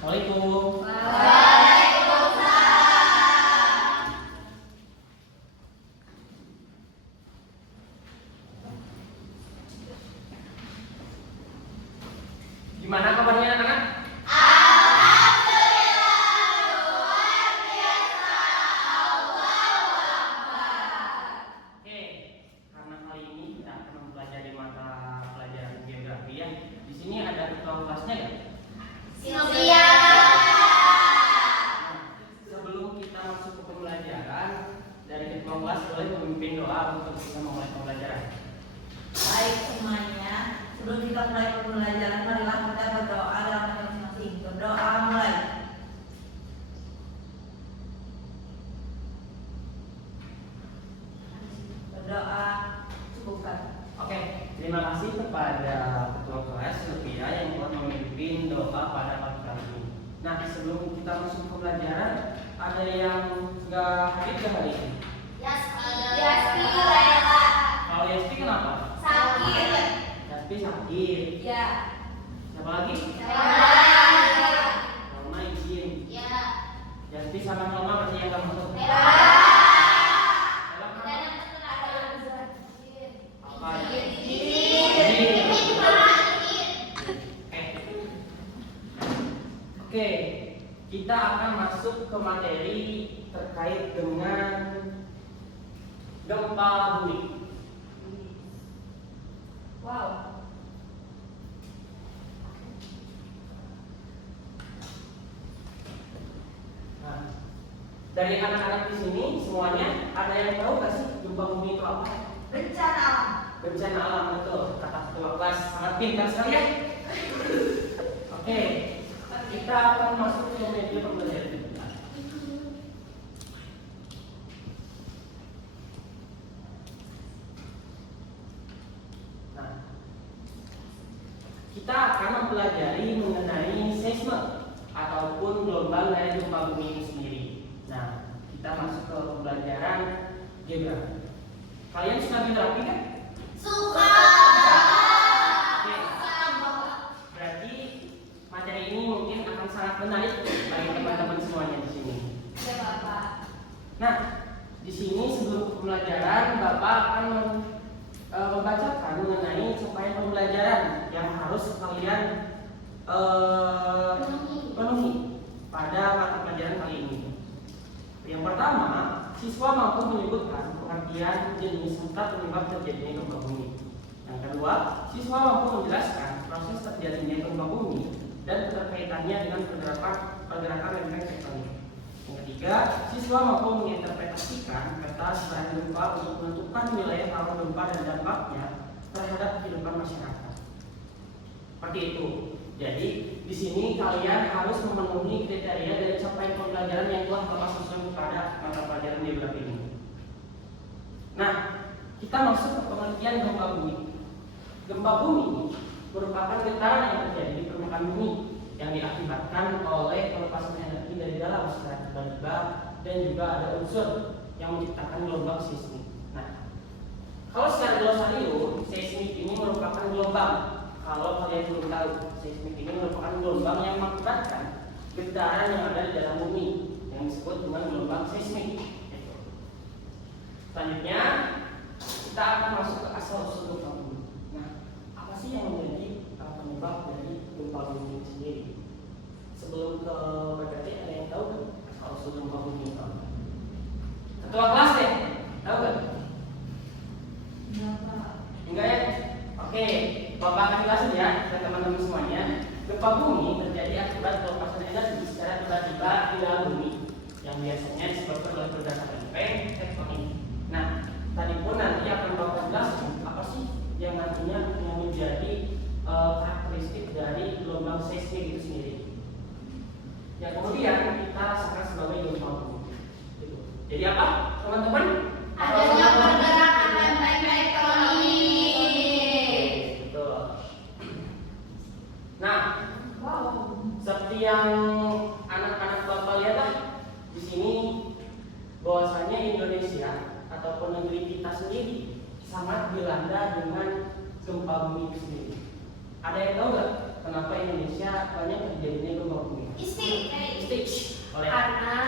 Assalamualaikum. Gimana kabarnya anak-anak? Oke, karena kali ini kita akan mempelajari mata pelajaran geografi ya. Di sini ada ketua kelasnya ya? Sylvia. Sebelum kita masuk ke pembelajaran, dari ketua kelas boleh memimpin doa untuk kita memulai pembelajaran. Baik semuanya, sebelum kita mulai pembelajaran, marilah kita berdoa dalam hati masing-masing. Berdoa mulai. Berdoa cukupkan. Oke, terima kasih kepada ketua kelas Sylvia yang telah memimpin doa pada pagi kali ini. Nah, sebelum kita masuk ke pembelajaran, ada yang nggak hadir ke hari ini? Yaspi Lela. Kalau Yasti kenapa? Sakit. Yasti sakit. Ya. Siapa lagi? Ya. Roma izin. Ya. Yasti sama Roma berarti yang nggak masuk. Ya. Dalam apa? Apa? Oke, kita akan masuk ke materi terkait dengan gempa bumi. Wow. Nah, dari anak-anak di sini semuanya ada yang tahu nggak sih gempa bumi itu apa? Bencana alam. Bencana alam, betul. Kata ketua kelas sangat pintar sekali ya. Oke, kita akan masuk ke media pembelajaran kita. Nah, kita akan mempelajari mengenai seisme ataupun gelombang dari gempa bumi itu sendiri. Nah, kita masuk ke pembelajaran geografi. Kalian suka geografi kan? Suka. Oke. Berarti materi ini mungkin akan sangat menarik bagi teman-teman semuanya di sini. Ya, Bapak. Nah, di sini sebelum pembelajaran Bapak akan membacakan mengenai capaian pembelajaran yang harus kalian penuhi pada mata pelajaran kali ini. Yang pertama, siswa mampu menyebutkan pengertian jenis serta penyebab terjadinya gempa bumi. Yang kedua, siswa mampu menjelaskan proses terjadinya gempa bumi dan keterkaitannya dengan pergerakan lempeng tektonik. Yang ketiga, siswa mampu menginterpretasikan peta sebaran gempa untuk menentukan wilayah rawan gempa dan dampaknya terhadap kehidupan masyarakat. Seperti itu. Jadi di sini kalian harus memenuhi kriteria dari capaian pembelajaran yang telah Bapak susun pada mata pelajaran geografi ini. Nah, kita masuk ke pengertian gempa bumi. Gempa bumi merupakan getaran yang terjadi di permukaan bumi yang diakibatkan oleh pelepasan energi dari dalam secara tiba-tiba dan juga ada unsur yang menciptakan gelombang seismik. Nah, kalau secara glosarium, seismik ini merupakan gelombang. Kalau kalian belum tahu, seismik ini merupakan gelombang yang mengakibatkan getaran yang ada di dalam bumi yang disebut dengan gelombang seismik. Selanjutnya, kita akan masuk ke asal-usul gempa bumi. Nah, apa sih yang menjadi penyebab dari gempa bumi ini sendiri? Sebelum ke PPT, ada yang tahu kan asal-usul gempa bumi itu? Ketua kelas deh, tahu kan? Enggak ya? Oke, Bapak akan jelasin ya ke teman-teman semuanya. Gempa bumi terjadi akibat pelepasan energi secara tiba-tiba di dalam bumi yang biasanya disebabkan oleh pergerakan lempeng tektonik. Nah, tadi pun nanti akan Bapak jelaskan apa sih yang nantinya yang menjadi karakteristik dari gelombang seismik itu sendiri. Yang kemudian kita rasakan sebagai gempa bumi. Gitu. Jadi apa, teman-teman? Adanya pergerakan lempeng tektonik. Betul. Nah, Wow. seperti yang anak-anak Bapak lihat lah di sini bahwasanya Indonesia ataupun negeri kita sendiri sangat dilanda dengan gempa bumi itu sendiri. Ada yang tahu nggak kenapa Indonesia banyak terjadinya gempa bumi? Oleh Karena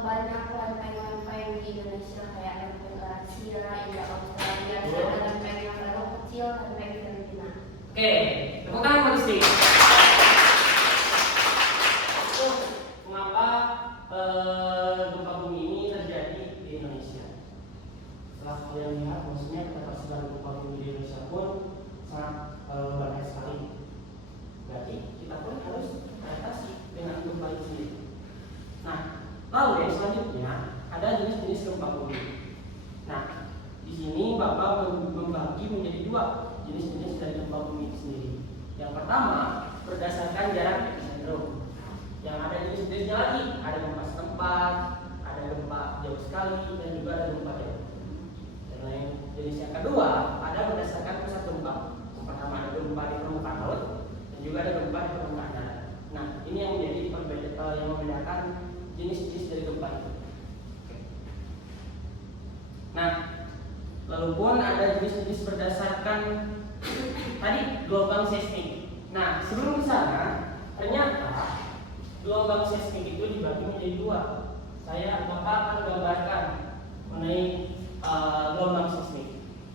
banyak lempeng-lempeng di Indonesia kayak lempeng Asia, India, Australia, dan ada lempeng yang terlalu kecil, lempeng Filipina. Oke, tepuk tangan buat Isti. Mengapa gempa bumi ini terjadi di Indonesia? Setelah kalian lihat, maksudnya ketersediaan gempa bumi di Indonesia pun sangat banyak sekali. Berarti kita pun harus beradaptasi dengan gempa itu sendiri. Nah, lalu yang selanjutnya ada jenis-jenis gempa bumi. Nah, di sini Bapak membagi menjadi dua jenis-jenis dari gempa bumi itu sendiri. Yang pertama berdasarkan jarak epicentrum. Yang ada jenis-jenisnya lagi, ada gempa setempat, ada gempa jauh sekali, dan juga ada gempa jauh. Dan yang jenis yang kedua ada berdasarkan pusat gempa. Yang pertama ada gempa di permukaan laut dan juga ada gempa di permukaan darat. Nah, ini yang menjadi yang membedakan jenis-jenis dari gempa itu. Nah, lalu pun ada jenis-jenis berdasarkan tadi gelombang seismik. Nah, sebelum ke sana ternyata gelombang seismik itu dibagi menjadi dua. Bapak akan gambarkan mengenai gelombang seismik.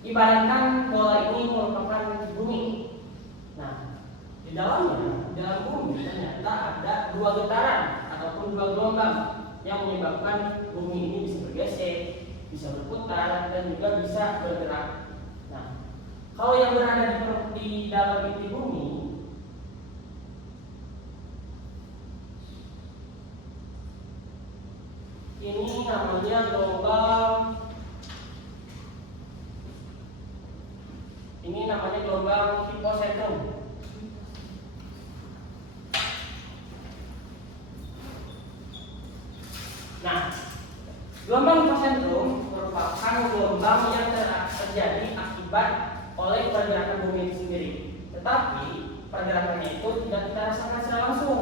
Ibaratkan bola ini merupakan bumi. Nah, di dalam bumi ternyata ada dua getaran ataupun dua gelombang yang menyebabkan bumi ini bisa bergeser, bisa berputar, dan juga bisa bergerak. Nah, kalau yang berada di dalam inti bumi ini namanya gelombang hipocentrum. Nah, gelombang hipocentrum merupakan gelombang yang terjadi akibat oleh pergerakan bumi itu sendiri. Tetapi pergerakannya itu tidak kita rasakan secara langsung.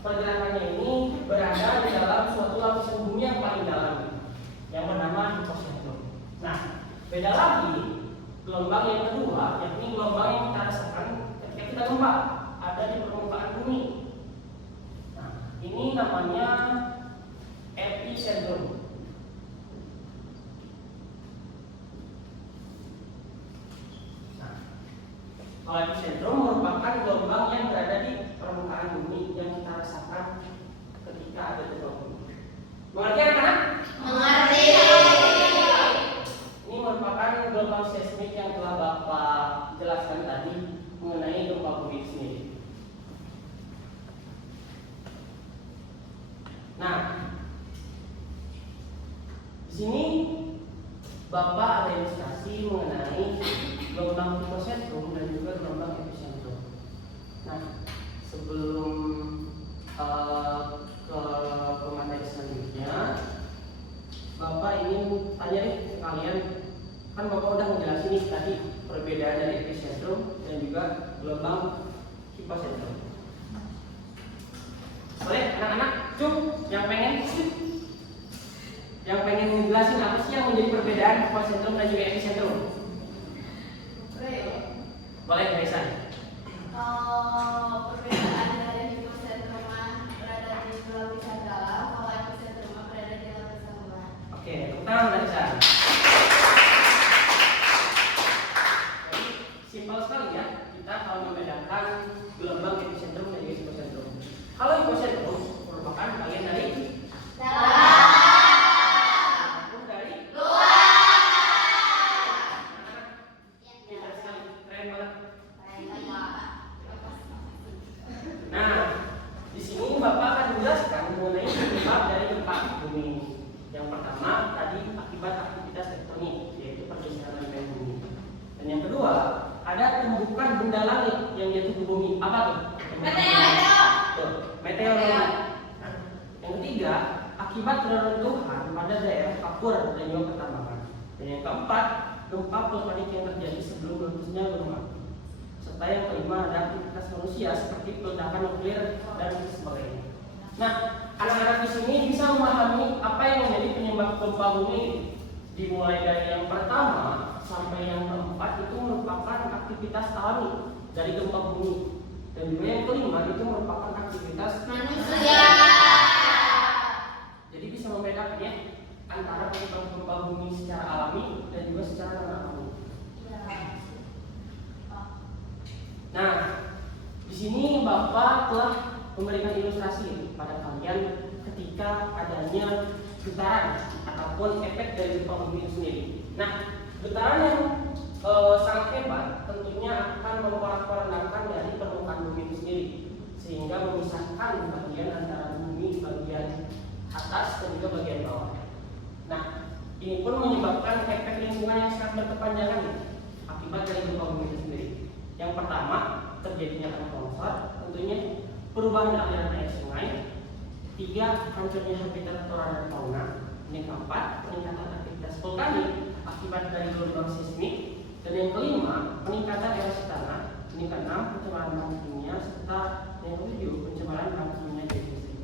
Pergerakannya ini berada di dalam suatu lapisan bumi yang paling dalam, yang bernama hipocentrum. Nah, beda lagi gelombang yang kedua, yakni gelombang yang kita rasakan ketika kita gempa, ada di permukaan bumi. Nah, ini namanya epicentrum. Nah, kalau epicentrum merupakan gelombang yang berada di permukaan bumi yang kita rasakan ketika ada gempa bumi. Mengerti anak-anak? Mengerti. Ini merupakan gelombang seismik yang telah Bapak jelaskan tadi mengenai gempa bumi itu sendiri. Nah, di sini Bapak ada ilustrasi mengenai gelombang hipocentrum dan juga gelombang epicentrum. Nah, sebelum ke materi selanjutnya, Bapak ingin tanya ke kalian, kan Bapak udah menjelaskan nih tadi perbedaan dari epicentrum dan juga gelombang hipocentrum. Boleh anak-anak, yang pengen ngejelasin apa sih yang menjadi perbedaan hipocentrum dan juga epicentrum? Boleh, Kaisan. Kalau perbedaan dari hipocentrum berada di lapisan dalam, kalau epicentrum berada di lapisan luar. Oke, tangan Kaisan. Jadi simpel sekali ya, kita kalau membedakan gelombang epicentrum dan juga hipocentrum. Kalau hipocentrum merupakan bagian dari benda langit yang jatuh ke bumi. Apa tuh? Meteor. Nah, yang ketiga, akibat reruntuhan pada daerah kapur dan juga pertambangan. Dan yang keempat, gempa vulkanik yang terjadi sebelum meletusnya gunung api. Serta yang kelima ada aktivitas manusia seperti ledakan nuklir dan sebagainya. Nah, anak-anak di sini bisa memahami apa yang menjadi penyebab gempa bumi. Dimulai dari yang pertama sampai yang keempat itu merupakan aktivitas alami dari gempa bumi. Dan juga yang kelima itu merupakan aktivitas Manusia. Jadi bisa membedakan ya antara penyebab gempa bumi secara alami dan juga secara non alami. Nah, di sini Bapak telah memberikan ilustrasi pada kalian ketika adanya getaran ataupun efek dari gempa bumi itu sendiri. Nah, getaran yang sangat hebat tentunya akan memporak-porandakan dari permukaan bumi itu sendiri, sehingga memisahkan bagian antara bumi bagian atas dan juga bagian bawah. Nah, ini pun menyebabkan efek lingkungan yang sangat berkepanjangan akibat dari gempa bumi itu sendiri. Yang pertama, terjadinya tanah longsor, tentunya perubahan aliran air sungai. Tiga, hancurnya habitat flora dan fauna. Yang keempat, peningkatan aktivitas vulkanik akibat dari gelombang seismik. Dan yang kelima, peningkatan erosi tanah. Yang keenam, pencemaran bahan kimia, serta yang ketujuh, pencemaran bahan kimia dari listrik.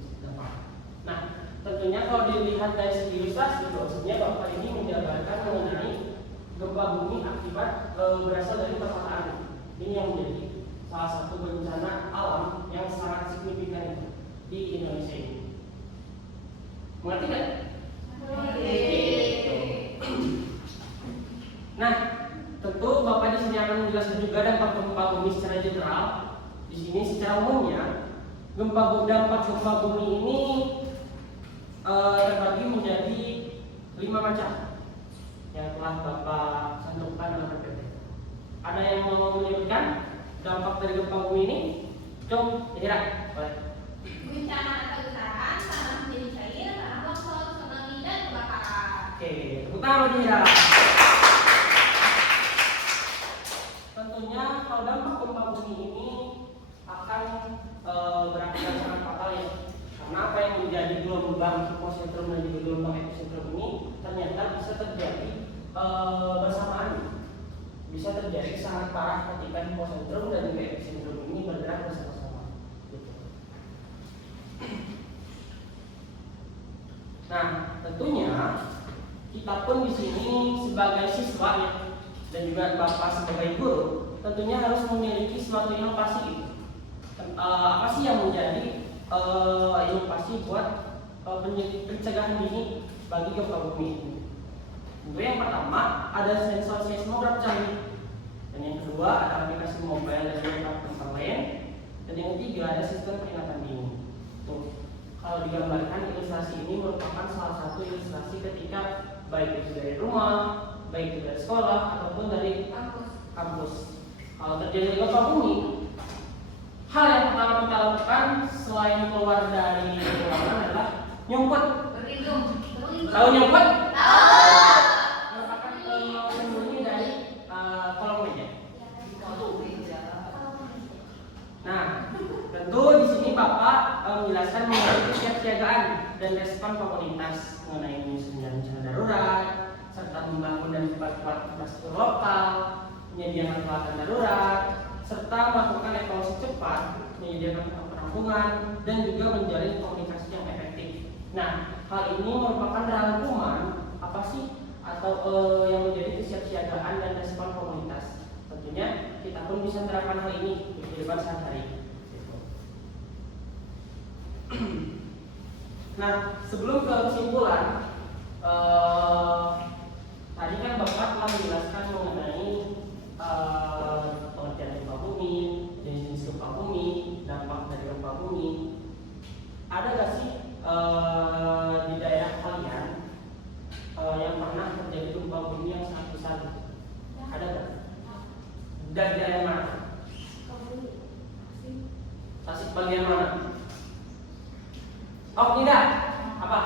Nah, tentunya kalau dilihat dari segi ilustrasi, bahwasanya Bapak ini menjabarkan mengenai gempa bumi akibat berasal dari perkotaan. Ini yang menjadi salah satu bencana alam yang sangat signifikan di Indonesia ini. Mengerti kan? Nah, tentu Bapak di sini akan menjelaskan juga dampak gempa bumi secara general. Di sini secara umumnya dampak gempa bumi ini terbagi menjadi 5 macam yang telah Bapak cantumkan dalam PPT. Ada yang mau menyebutkan dampak dari gempa bumi ini? Coba Hira, boleh. Guncangan atau getaran, tanah menjadi cair, tanah longsor, tsunami, dan kebakaran. Oke, tepuk tangan bagi Hira. Tentunya kalau dampak gempa bumi ini akan berakibat sangat fatal ya. Karena apa yang menjadi gelombang hipocentrum dan juga gelombang epicentrum ini ternyata bisa terjadi bersamaan. Bisa terjadi sangat parah ketika hipocentrum dan juga epicentrum ini bergerak bersama-sama. Nah, tentunya kita pun di sini sebagai siswa ya, dan juga Bapak sebagai guru, tentunya harus memiliki suatu inovasi. Apa sih yang menjadi inovasi buat pencegahan dini bagi gempa bumi ini? Tentu yang pertama ada sensor seismograf canggih, dan yang kedua ada aplikasi mobile dan juga tempat lain, dan yang ketiga ada sistem peringatan dini. Tuh, kalau digambarkan ilustrasi ini merupakan salah satu ilustrasi ketika baik itu dari rumah, baik itu dari sekolah ataupun dari kampus. Kalau terjadi gempa bumi, hal yang pertama kita lakukan selain keluar dari ruangan adalah nyumput. Tahu nyumput? Sembunyi dari kolong meja. Nah, tentu di sini Bapak menjelaskan mengenai kesiapsiagaan dan respon komunitas mengenai menyusun rencana darurat, serta membangun dan memperkuat infrastruktur lokal, menyediakan peralatan darurat, serta melakukan evaluasi cepat, menyediakan penampungan, dan juga menjalin komunikasi yang efektif. Nah, hal ini merupakan rangkuman apa sih atau yang menjadi kesiapsiagaan dan respon komunitas. Tentunya kita pun bisa menerapkan hal ini di kehidupan sehari-hari. Nah, sebelum ke kesimpulan, tadi kan Bapak telah menjelaskan mengenai pengertian gempa bumi, jenis gempa bumi, dampak dari gempa bumi. Ada nggak sih di daerah kalian yang pernah terjadi gempa bumi yang sangat besar? Ada nggak? Dari daerah mana? Tasik bagian mana? Oh tidak, apa?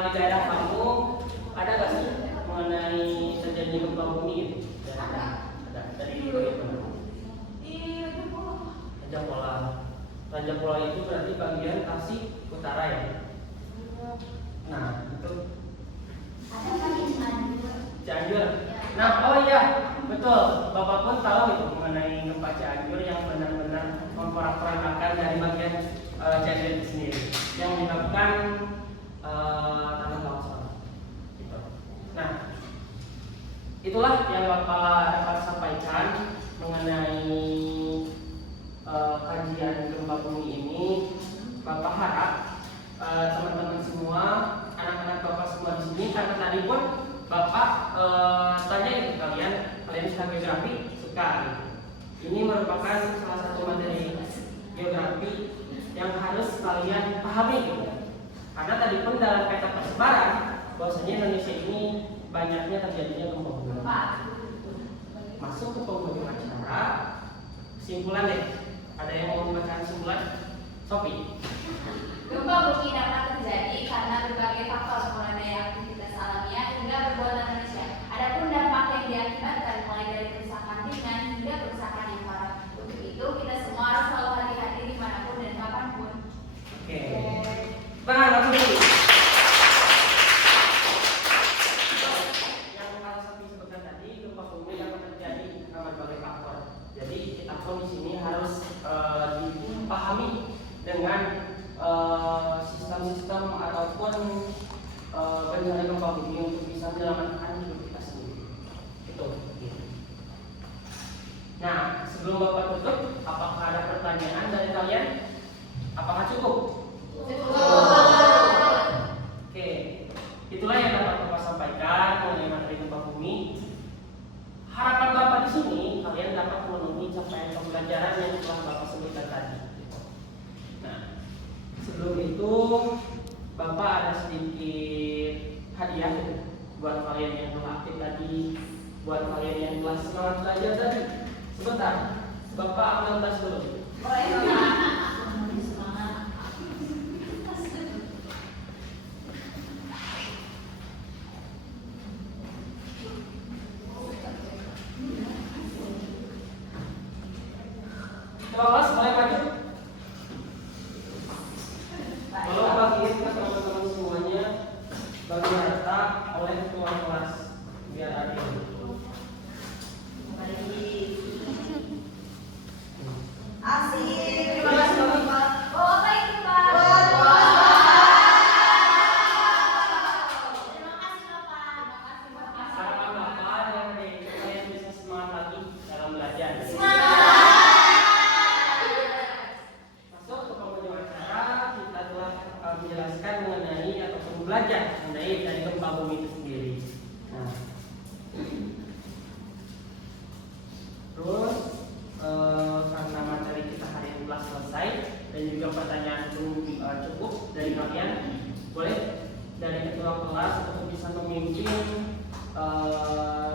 Di daerah kamu ada nggak sih mengenai terjadi gempa bumi gitu? Ada. Dari Raja Pola. Raja Pola itu berarti bagian Tasik Utara ya. Nah itu. Cianjur. Nah, oh iya, betul. Bapak pun tahu itu mengenai gempa Cianjur yang benar-benar memporak-porandakan dari bagian Cianjur itu sendiri, yang menyebabkan tanah longsor. Gitu. Nah, itulah yang Bapak dapat sampaikan mengenai kajian gempa bumi ini. Bapak harap teman-teman semua, anak-anak Bapak semua di sini, karena tadi pun Bapak tanya itu kalian suka geografi, suka. Ini merupakan salah satu materi geografi yang harus kalian pahami gitu. Karena tadi pun dalam peta persebaran bahwasanya Indonesia ini banyaknya terjadinya gempa bumi. Masuk ke penghujung acara, kesimpulan deh. Ada yang mau membaca kesimpulan? Sophie. Gempa bumi dapat terjadi karena berbagai faktor mulai dari aktivitas alamiah hingga perbuatan manusia. Adapun dampak yang diakibatkan mulai dari kerusakan ringan hingga kerusakan yang parah. Untuk itu kita semua harus selalu hati-hati dimanapun dan kapanpun. Oke. Bang, langsung dulu. Yang kalau Sophie sebutkan tadi, gempa bumi dapat terjadi karena berbagai faktor. Jadi kita pun di sini harus dipahami dengan sistem-sistem ataupun bencana gempa bumi untuk bisa menyelamatkan hidup kita sendiri. Itu. Nah, sebelum Bapak tutup, apakah ada pertanyaan dari kalian? Apakah cukup? Oke, itulah yang dapat Bapak sampaikan mengenai materi gempa bumi. Harapan Bapak di sini kalian dapat memenuhi capaian pembelajaran yang telah Bapak sebutkan tadi. Nah, sebelum itu Bapak ada sedikit hadiah buat kalian yang telah aktif tadi, buat kalian yang telah semangat belajar tadi. Sebentar, Bapak ambil tas dulu. Coba kelas mulai maju. Kalau bagiin ke teman-teman semuanya, bagi rata oleh ketua kelas biar adil. Asik, terima kasih Bapak. Oh, apa itu, Pak? Terima kasih, Bapak. Harapan Bapak yang kalian bisa semangat lagi dalam belajar. Masuk ke penghujung acara, kita telah menjelaskan mengenai ataupun belajar mengenai dari gempa bumi itu sendiri. Nah, terus karena materi kita hari ini telah selesai dan juga pertanyaan belum cukup dari kalian, boleh dari ketua kelas untuk bisa memimpin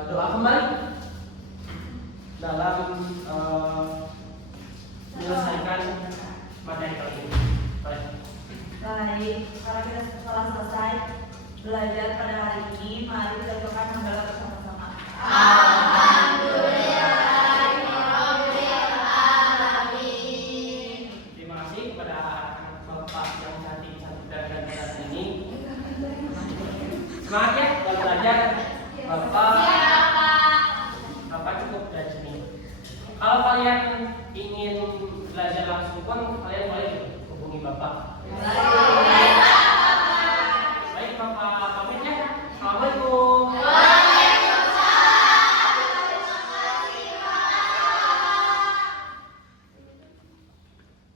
doa kembali dalam menyelesaikan materi kali ini. Boleh. Baik, karena kita telah selesai belajar pada hari ini, mari kita doakan hamdalah bersama-sama. Terima kasih kepada anak Bapak yang cantik-cantik dan ganteng ini. Semangat ya dalam belajar, Bapak.